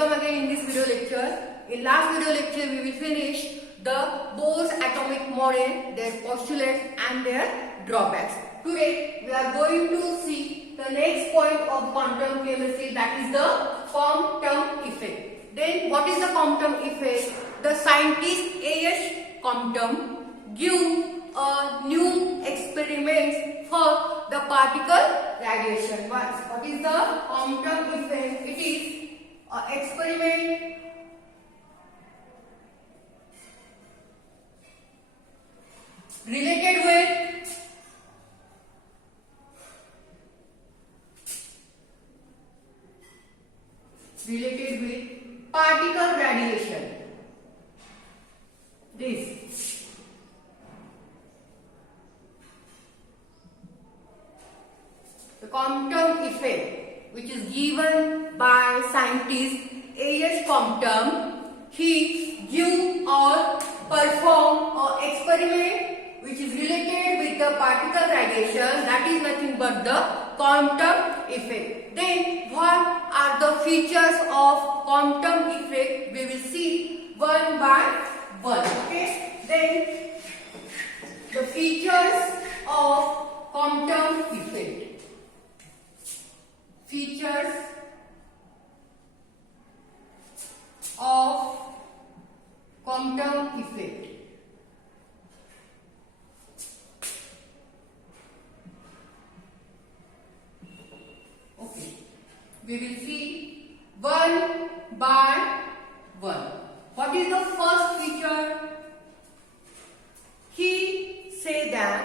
Welcome again in this video lecture. In last video lecture we will finish the Bohr's atomic model, their postulates and their drawbacks. Today we are going to see the next point of quantum chemistry, that is the quantum effect. Then what is the quantum effect? The scientist A.H. Compton give a new experiment for the particle radiation. What is the quantum effect? It is an experiment related with particle radiation. This the quantum effect, which is given by scientist A.H. Compton. He give or perform an experiment which is related with the particle radiation, that is nothing but the quantum effect. Then what are the features of quantum effect? We will see one by one. Okay. Then the features of quantum effect. Features of quantum effect. Okay, we will see one by one. What is the first feature? He say that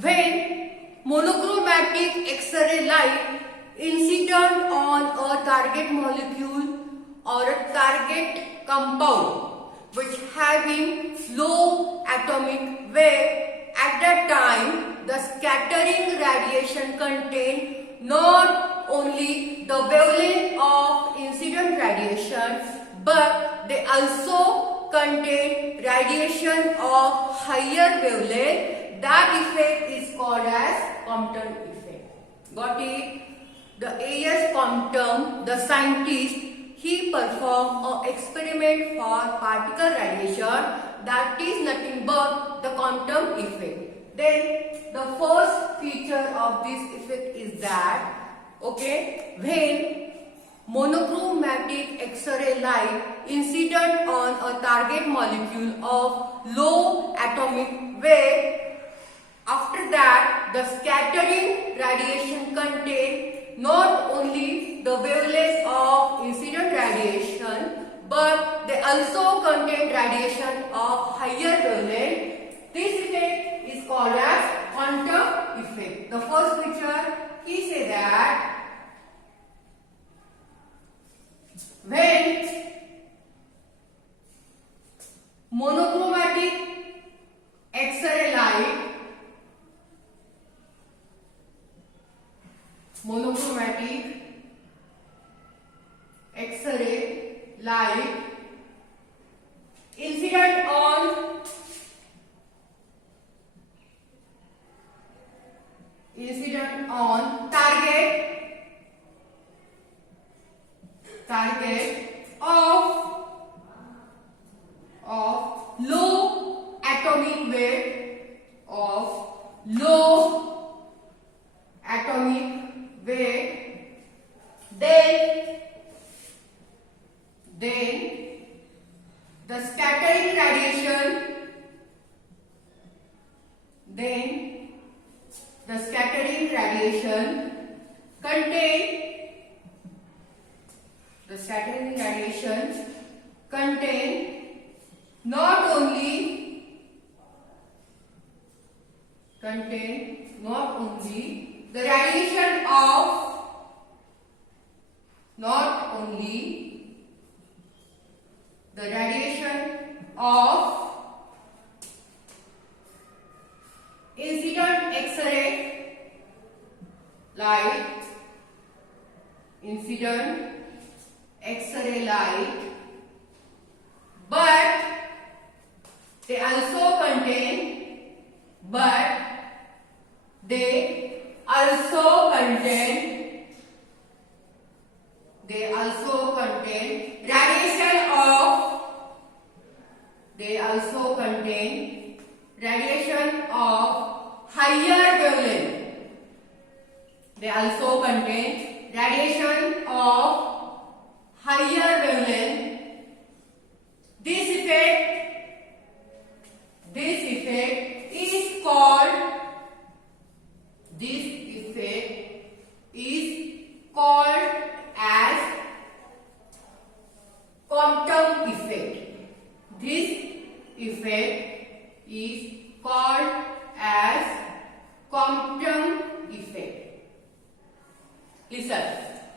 when monochromatic X-ray light incident on a target molecule or a target compound which having low atomic weight, at that time the scattering radiation contain not only the wavelength of incident radiation, but they also contain radiation of higher wavelength. That effect is called as Compton effect. Got it? The A.H. Compton, the scientist, he performed an experiment for particle radiation, that is nothing but the quantum effect. Then the first feature of this effect is that, okay, when monochromatic X-ray light incident on a target molecule of low atomic weight, after that the scattering radiation contain not only the wavelength of incident radiation, but they also contain radiation of higher wavelength. This effect is called as quantum effect. The first feature, he say that when monochromatic X-ray light incident on target of low atomic weight, then the scattering radiation contain not only the radiation of incident X-ray light, but they also contain higher wavelength. They also contain radiation of higher wavelength. This effect is called as Compton effect. This effect is called as Compton effect. Listen,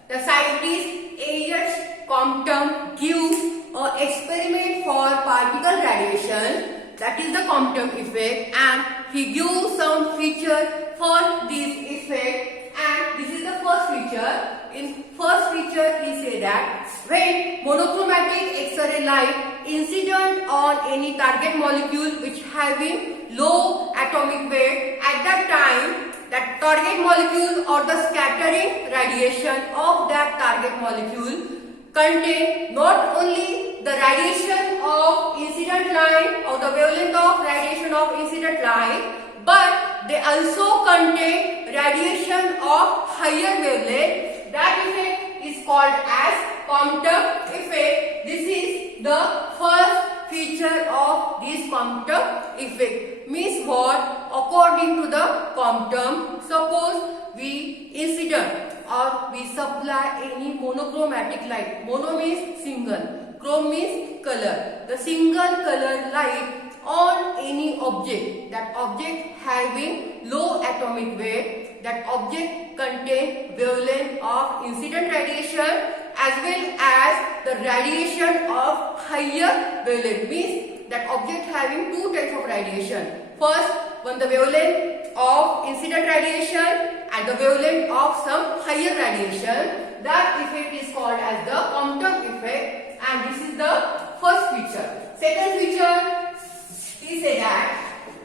the scientist A.H. Compton gives an experiment for particle radiation, that is the Compton effect, and he gives some feature for this effect, and this is the first feature. In first feature, he say that when monochromatic X-ray light incident on any target molecule which having low atomic weight, at that time that target molecule or the scattering radiation of that target molecule contain not only the radiation of incident line or the wavelength of radiation of incident line, but they also contain radiation of higher wavelength. That effect is called as Compton effect. This is the first feature of this Compton effect. Means what? According to the Compton, suppose we incident or we supply any monochromatic light. Mono means single, chrome means color. The single color light on any object, that object having low atomic weight, that object contain wavelength of incident radiation as well as the radiation of higher wavelength. Means that object having two types of radiation. First, one the wavelength of incident radiation and the wavelength of some higher radiation. That effect is called as the Compton effect, and this is the first feature. Second feature, he said that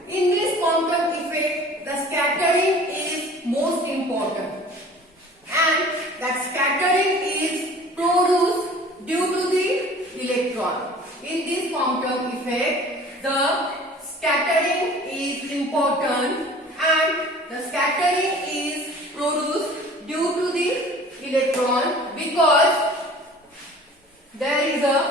in this Compton effect, the scattering is most important, and that scattering is produced due to the electron. In this Compton effect, the scattering is important, and the scattering is produced due to the electron because there is a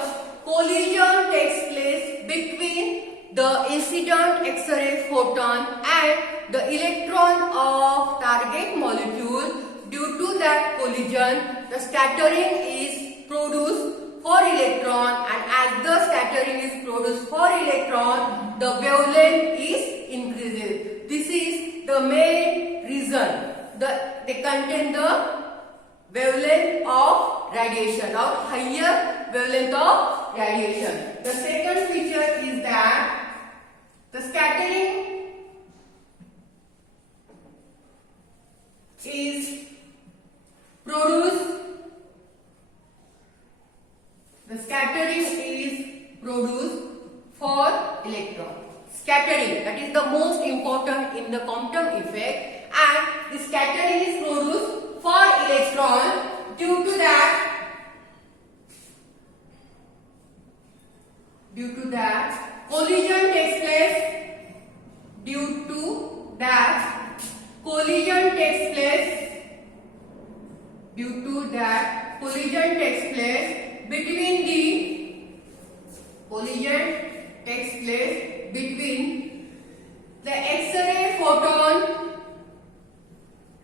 collision takes place between the incident X-ray photon and the electron of target molecule. Due to that collision, the scattering is produced for electron, and as the scattering is produced for electron, the wavelength is increases. This is the main reason. They contain the wavelength of radiation or higher wavelength of radiation. The second feature is that the scattering is produced. The scattering is produced for electron. Scattering, that is the most important in the Compton effect, and the scattering is produced for electron. Due to that collision takes place. Due to that collision takes place. Due to that collision takes place between the X-ray photon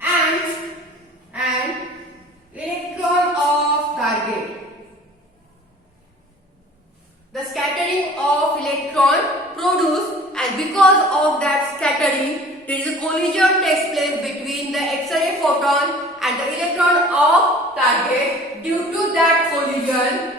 and electron of target. The scattering of electron produced, and because of that scattering, there is a collision takes place between the X-ray photon and the electron of target. Due to that collision,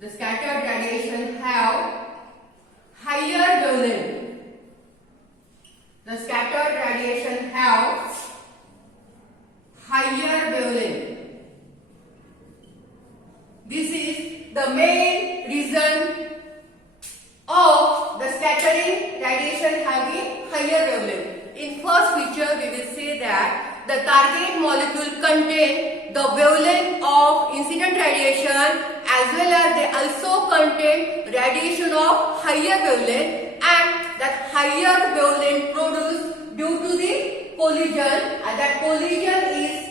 the scattered radiation have higher wavelength. The scattered radiation have higher wavelength. This is the main reason the target molecule contain the wavelength of incident radiation as well as they also contain radiation of higher wavelength, and that higher wavelength produced due to the collision, and that collision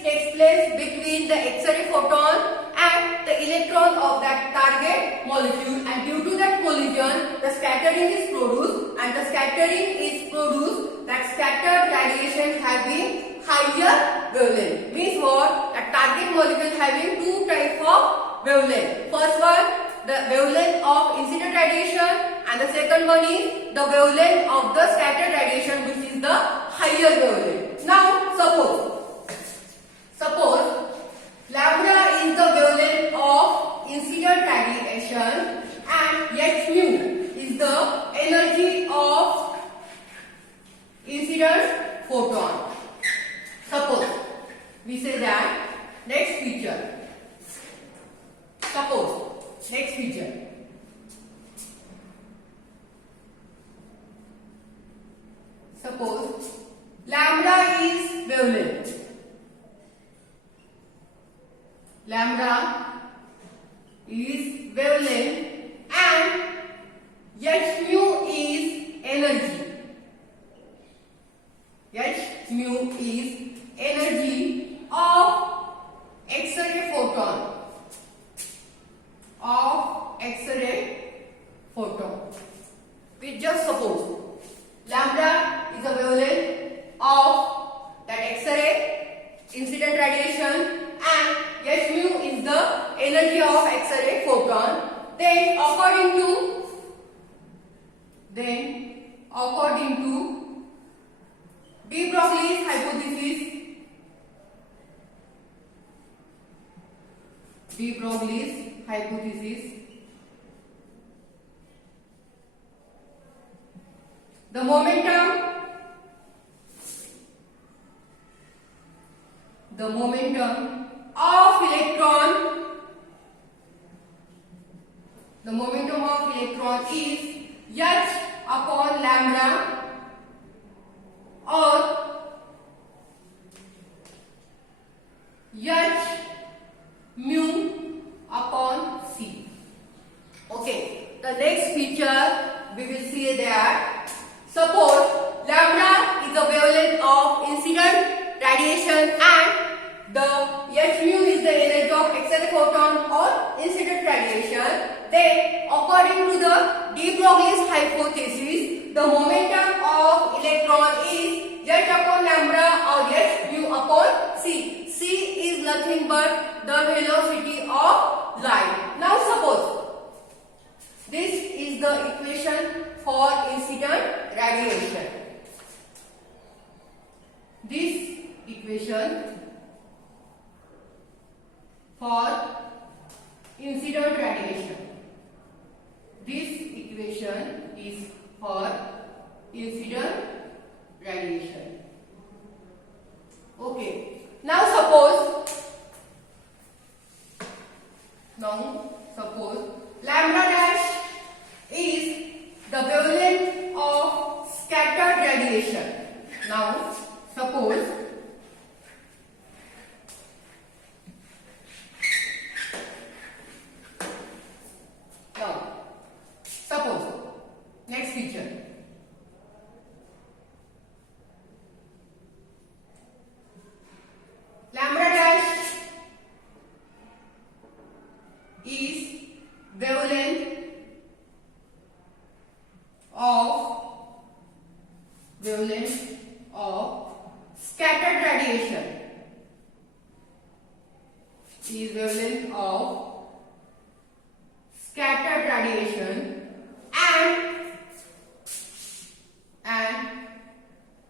takes place between the X-ray photon and the electron of that target molecule, and due to that collision the scattering is produced, and the scattering is produced, that scattered radiation having higher wavelength. Means what? The target molecule having two types of wavelength. First one, the wavelength of incident radiation, and the second one is the wavelength of the scattered radiation, which is the higher wavelength. Now suppose lambda is the wavelength of incident radiation and h mu is the energy of incident photon. Suppose we say that next feature. Suppose lambda is wavelength. Lambda is wavelength and h mu is energy. H mu is energy of X-ray photon. We just suppose lambda is a wavelength of that X-ray incident radiation and h mu is the energy of X-ray photon. Then according to de Broglie's hypothesis, the momentum of electron is h upon lambda or h mu upon c. Okay, the next feature we will see that suppose lambda is the wavelength of incident radiation and the h mu is the energy of X-ray photon or incident radiation. Then according to the de Broglie's hypothesis, the momentum of electron is h upon lambda or h mu upon c. C is nothing but the velocity of light. Now suppose this is the equation for incident radiation. This equation for incident radiation. This equation is for incident radiation. Okay. Now suppose lambda dash is the wavelength of scattered radiation. Now suppose next feature. Lambda dash is wavelength of scattered radiation. Is wavelength of scattered radiation and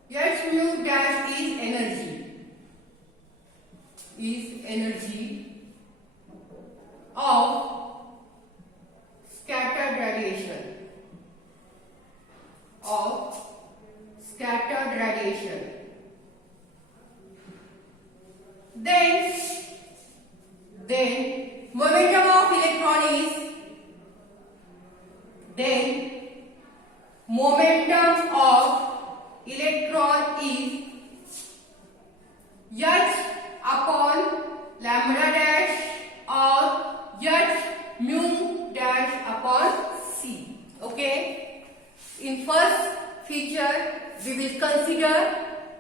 h mu dash is energy of scattered radiation. Then momentum of electron is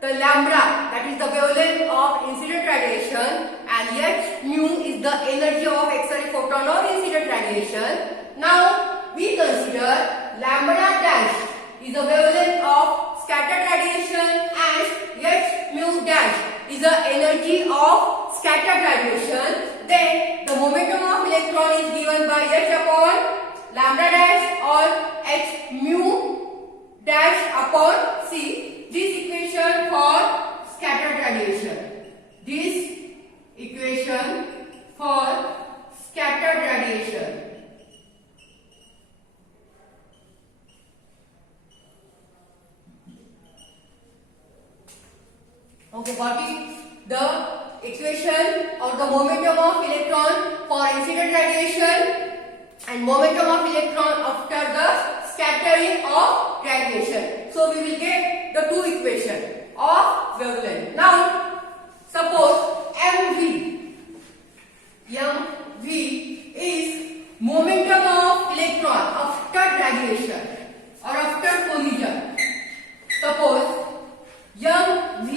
the lambda, that is the wavelength of incident radiation, and h mu is the energy of X-ray photon or incident radiation. Now we consider lambda dash is the wavelength of scattered radiation and h mu dash is the energy of scattered radiation. Then the momentum of electron is given by h upon lambda dash or h mu dash upon c. This equation for scattered radiation. This equation for scattered radiation. Okay, what is the equation or the momentum of electron for incident radiation and momentum of electron after the scattering of radiation? So we will get the two equations of wavelength. Now suppose mv is momentum of electron after radiation or after collision. Suppose mv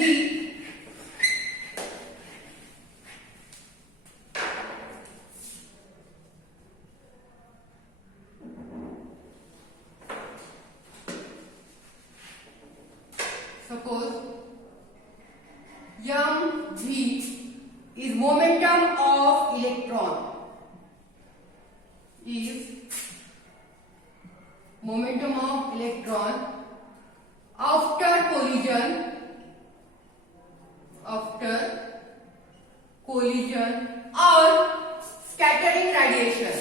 is momentum of electron. Is momentum of electron after collision or scattering radiation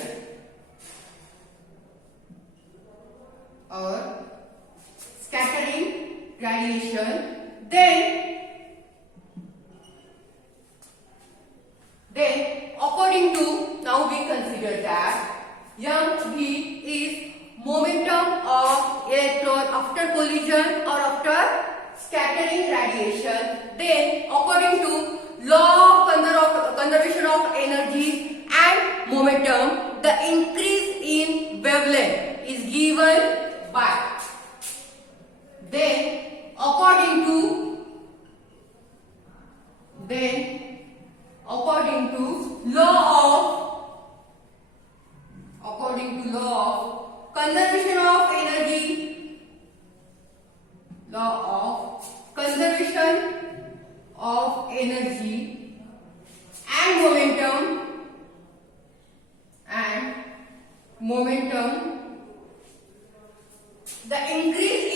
then according to, now we consider that mv is momentum of electron after collision or after scattering radiation. Then according to law of conservation of energy and momentum, the increase in wavelength is given by. Then according to law of conservation of energy, and momentum, the increase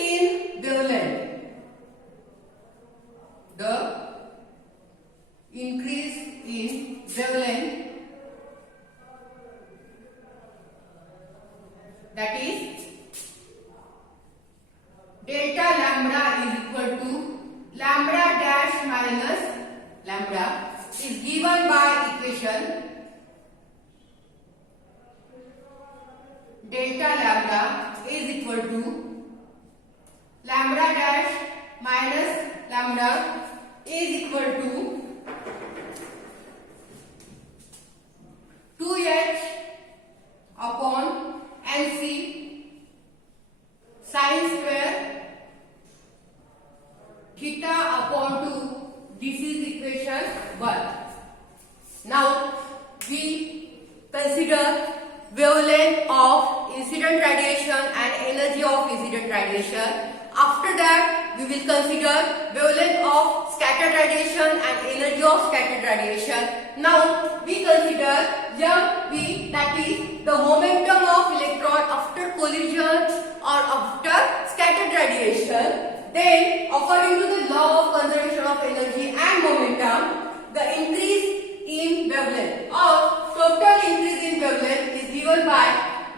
in wavelength, that is delta lambda is equal to lambda dash minus lambda is given by equation delta lambda is equal to lambda dash minus lambda is equal to 2h upon nc sin square theta upon 2. This is equation 1. Now we consider wavelength of incident radiation and energy of incident radiation. After that, we will consider wavelength of scattered radiation and energy of scattered radiation. Now we consider mv, that is the momentum of electron after collision or after scattered radiation. Then according to the law of conservation of energy and momentum, the increase in wavelength or total increase in wavelength is given by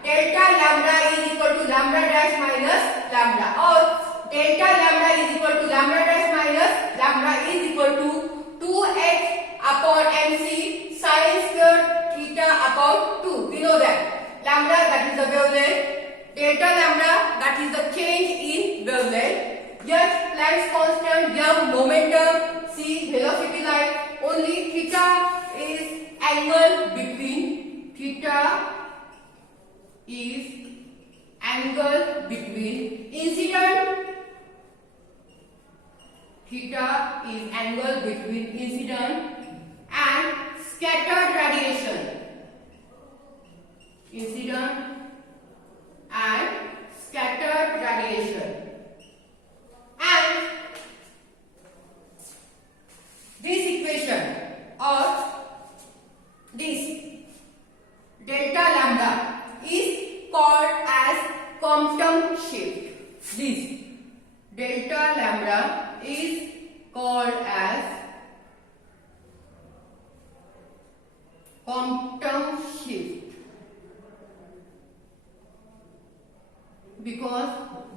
delta lambda is equal to lambda dash minus lambda, or delta lambda is equal to lambda dash minus lambda is equal to 2h upon mc sin square theta upon 2. We know that lambda, that is the wavelength, delta lambda, that is the change in wavelength, h Planck's constant, m momentum, c velocity light. Only theta is angle between incident Theta is angle between incident and scattered radiation. Incident and scattered radiation. And this equation or this delta lambda is called as quantum shift. This delta lambda is called as quantum shift because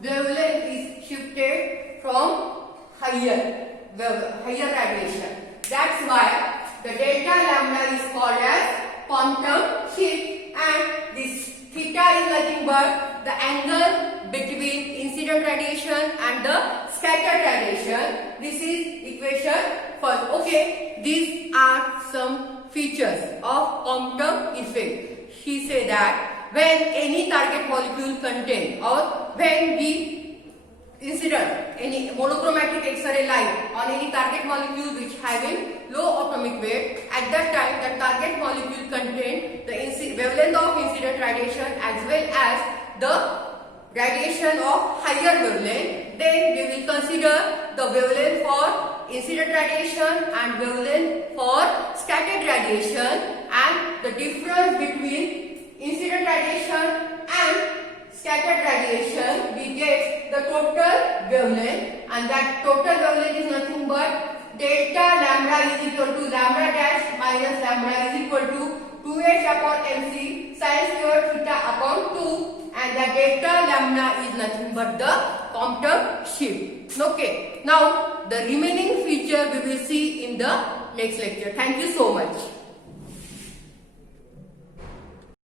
wavelength is shifted from higher radiation. That's why the delta lambda is called as quantum shift, and this theta is nothing but the angle between incident radiation and the scattered radiation. This is equation first. Okay, these are some features of quantum effect. She say that when any target molecule contain or when we incident any monochromatic X-ray light on any target molecule which having low atomic weight, at that time the target molecule contain the wavelength of incident radiation as well as the radiation of higher wavelength. Then we will consider the wavelength for incident radiation and wavelength for scattered radiation, and the difference between incident radiation and scattered radiation, we get the total wavelength, and that total wavelength is nothing but delta lambda is equal to lambda dash minus lambda is equal to 2h upon mc sin square theta upon 2, and the delta lambda is nothing but the quantum shift. Okay, now the remaining feature we will see in the next lecture. Thank you so much.